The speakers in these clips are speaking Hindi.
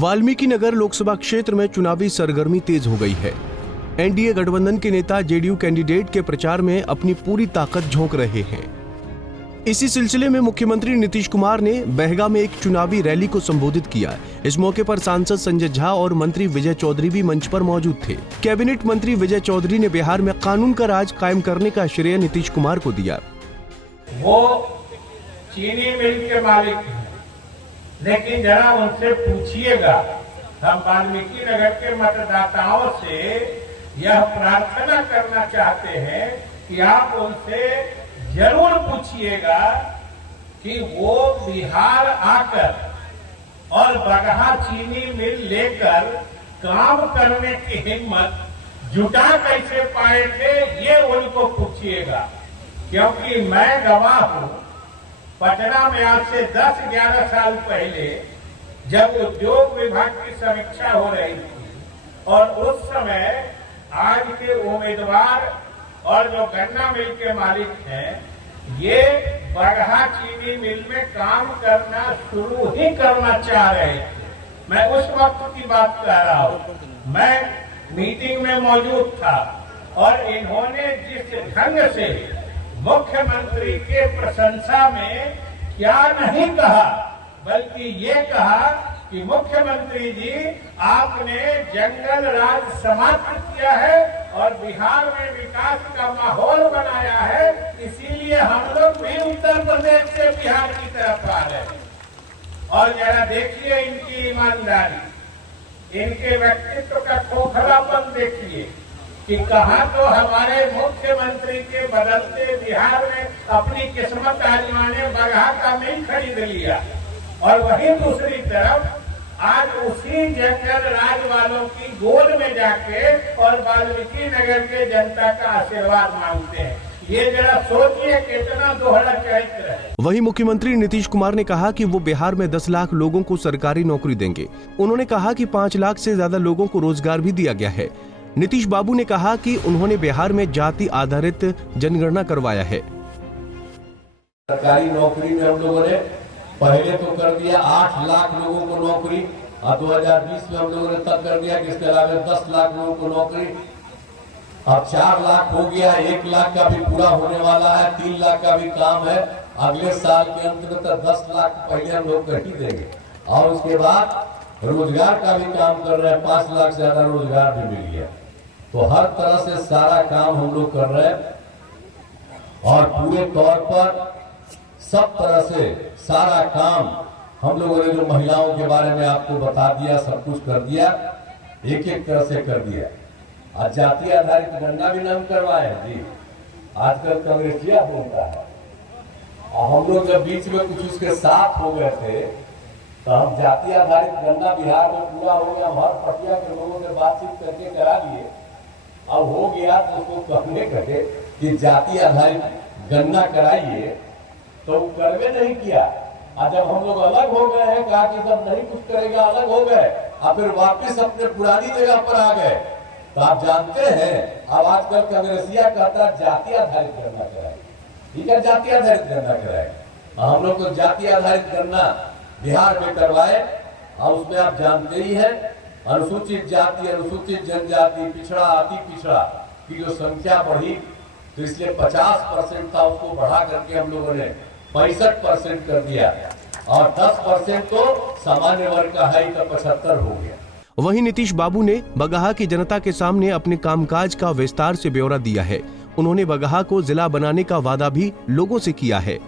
वाल्मीकि नगर लोकसभा क्षेत्र में चुनावी सरगर्मी तेज हो गई है। एनडीए गठबंधन के नेता जेडीयू कैंडिडेट के प्रचार में अपनी पूरी ताकत झोंक रहे हैं। इसी सिलसिले में मुख्यमंत्री नीतीश कुमार ने बहगा में एक चुनावी रैली को संबोधित किया। इस मौके पर सांसद संजय झा और मंत्री विजय चौधरी भी मंच पर मौजूद थे। कैबिनेट मंत्री विजय चौधरी ने बिहार में कानून का राज कायम करने का श्रेय नीतीश कुमार को दिया। वो चीनी मिल के मालिक हैं, लेकिन जरा उनसे पूछिएगा, हम वाल्मीकि नगर के मतदाताओं से यह प्रार्थना करना चाहते हैं कि आप उनसे जरूर पूछिएगा कि वो बिहार आकर और बगहा चीनी मिल लेकर काम करने की हिम्मत जुटा कैसे पाए थे, ये उनको पूछिएगा। क्योंकि मैं गवाह हूं, पटना में आज से 10-11 साल पहले जब उद्योग विभाग की समीक्षा हो रही थी और उस समय आज के उम्मीदवार और जो गन्ना मिल के मालिक हैं, ये बगहा चीनी मिल में काम करना शुरू ही करना चाह रहे थे। मैं उस वक्त की बात कह रहा हूं। मैं मीटिंग में मौजूद था और इन्होंने जिस ढंग से मुख्यमंत्री के प्रशंसा में क्या नहीं कहा, बल्कि ये कहा कि मुख्यमंत्री जी, आपने जंगल राज समाप्त किया है और बिहार में विकास का माहौल बनाया है, इसीलिए हम लोग भी उत्तर प्रदेश से बिहार की तरफ आ रहे हैं। और जरा देखिए इनकी ईमानदारी, इनके व्यक्तित्व का खोखलापन देखिए कि कहां तो हमारे मुख्यमंत्री के बदलते बिहार में अपनी किस्मत आजमाने बगहा का मिल खरीद लिया, और वहीं दूसरी तरफ आज उसी जंगल राज वालों की गोद में जाके और वाल्मीकि नगर के जनता का आशीर्वाद मांगते हैं। ये जरा सोचिए कितना दोहरा चरित्र है। वहीं मुख्यमंत्री नीतीश कुमार ने कहा कि वो बिहार में 10 लाख लोगों को सरकारी नौकरी देंगे। उन्होंने कहा कि 5 लाख से ज्यादा लोगों को रोजगार भी दिया गया है। नीतीश बाबू ने कहा कि उन्होंने बिहार में जाति आधारित जनगणना करवाया है। सरकारी नौकरी में हम लोगों ने पहले तो कर दिया 8 लाख लोगों को नौकरी, और 2020 में हम लोगों ने तब कर दिया कि इसके अलावा 10 लाख लोगों को नौकरी। अब 4 लाख हो गया, 1 लाख का भी पूरा होने वाला है, 3 लाख का भी काम है। अगले साल के अंत में तक 10 लाख पहले हम लोग कर ही देंगे, और उसके बाद रोजगार का भी काम कर रहे हैं। 5 लाख से ज्यादा रोजगार भी मिल गया। तो हर तरह से सारा काम हम लोग कर रहे हैं, और पूरे तौर पर सब तरह से सारा काम हम लोगों ने जो महिलाओं के बारे में आपको बता दिया, सब कुछ कर दिया, एक एक तरह से कर दिया। आज जाति आधारित गणना भी नाम करवाए जी, आजकल कांग्रेसिया बोलता है। और हम लोग जब बीच में कुछ उसके साथ हो गए थे, तो हम जाति आधारित गणना बिहार में पूरा हो गया। हर पटिया के लोगों से बातचीत करके करा लिए, अब हो गया तो उसको कहने लगे कि जाति आधारित गणना कराइए, तो करवे नहीं किया। और जब हम लोग अलग हो गए हैं, कहा कि जब नहीं कुछ करेगा, अलग हो गए, और फिर वापस अपने पुरानी जगह पर आ गए। तो आप जानते हैं, अब आजकल कांग्रेसिया कहता है जाति आधारित गणना कराए। ठीक है, जाति आधारित गणना कराए। हम लोग तो जाति आधारित गणना बिहार में करवाए, और उसमें आप जानते ही हैं, अनुसूचित जाति, अनुसूचित जनजाति, पिछड़ा, अति पिछड़ा की जो संख्या बढ़ी, तो इसलिए 50% था, उसको बढ़ा करके हम लोगों ने 65% कर दिया, और 10% तो सामान्य वर्ग का है, तो 75 हो गया। वहीं नीतीश बाबू ने बगहा की जनता के सामने अपने कामकाज का विस्तार से ब्यौरा दिया है। उन्होंने बगहा को जिला बनाने का वादा भी लोगों से किया है।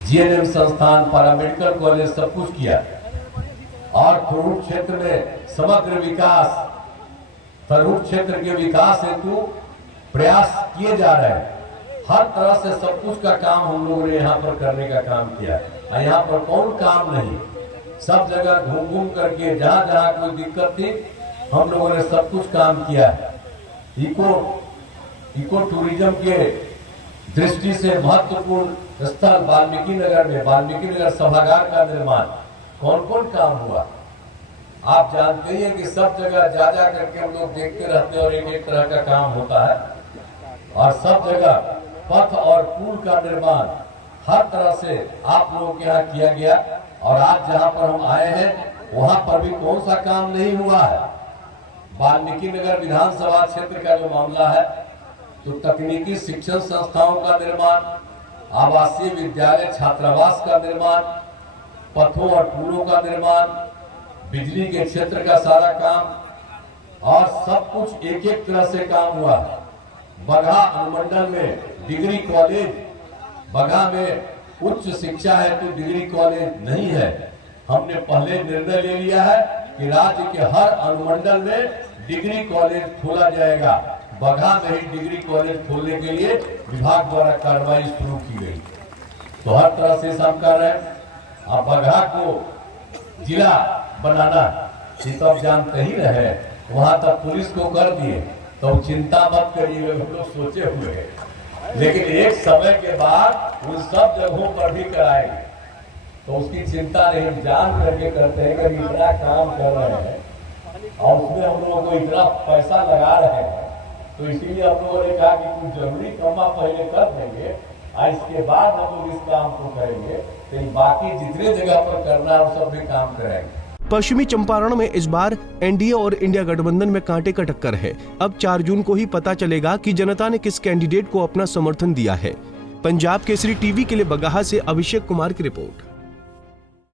जीएनएम संस्थान, पैरामेडिकल कॉलेज, सब कुछ किया, और थरूर क्षेत्र में समग्र विकास, थरूर क्षेत्र के विकास हेतु प्रयास किए जा रहे हैं। हर तरह से सब कुछ का काम हम लोगों ने यहाँ पर करने का काम किया है। यहाँ पर कौन काम नहीं, सब जगह घूम घूम करके जहाँ जहाँ कोई दिक्कत थी, हम लोगों ने सब कुछ काम किया है। इको टूरिज्म के दृष्टि से महत्वपूर्ण स्थल वाल्मीकि नगर में, वाल्मीकि नगर सभागार का निर्माण, कौन कौन काम हुआ आप जानते ही हैं कि सब जगह जा जा करके हम लोग देखते रहते हैं, और एक एक तरह का काम होता है, और सब जगह पथ और पुल का निर्माण हर तरह से आप लोगों के यहाँ किया गया। और आज जहाँ पर हम आए हैं वहाँ पर भी कौन सा काम नहीं हुआ है। वाल्मीकि नगर विधानसभा क्षेत्र का जो मामला है, तो तकनीकी शिक्षण संस्थाओं का निर्माण, आवासीय विद्यालय छात्रावास का निर्माण, पथों और पुलों का निर्माण, बिजली के क्षेत्र का सारा काम और सब कुछ एक एक तरह से काम हुआ है। बगहा अनुमंडल में डिग्री कॉलेज, बगहा में उच्च शिक्षा है तो डिग्री कॉलेज नहीं है। हमने पहले निर्णय ले लिया है कि राज्य के हर अनुमंडल में डिग्री कॉलेज खोला जाएगा। बगहा में ही डिग्री कॉलेज खोलने के लिए विभाग द्वारा कार्रवाई शुरू की गई। तो हर तरह से हम कर रहे हैं। अब बगहा को जिला बनाना ये तो आप जानते ही रहे, वहां तक पुलिस को कर दिए, तो चिंता मत करिए, हम लोग सोचे हुए हैं। लेकिन एक समय के बाद उन सब जगहों पर भी कराएंगे, तो उसकी चिंता नहीं। हम जान करके करते हैं कि इतना काम कर रहे हैं और उसमें हम लोगों को इतना पैसा लगा रहे हैं, तो इसीलिए हम लोगों ने कहा कि कुछ जरूरी काम पहले कर देंगे और इसके बाद हम लोग इस काम को करेंगे। तो बाकी जितने जगह पर करना है वो सब भी काम करेंगे। पश्चिमी चंपारण में इस बार एनडीए और इंडिया गठबंधन में कांटे का टक्कर है। अब 4 जून को ही पता चलेगा कि जनता ने किस कैंडिडेट को अपना समर्थन दिया है। पंजाब केसरी टीवी के लिए बगहा से अभिषेक कुमार की रिपोर्ट।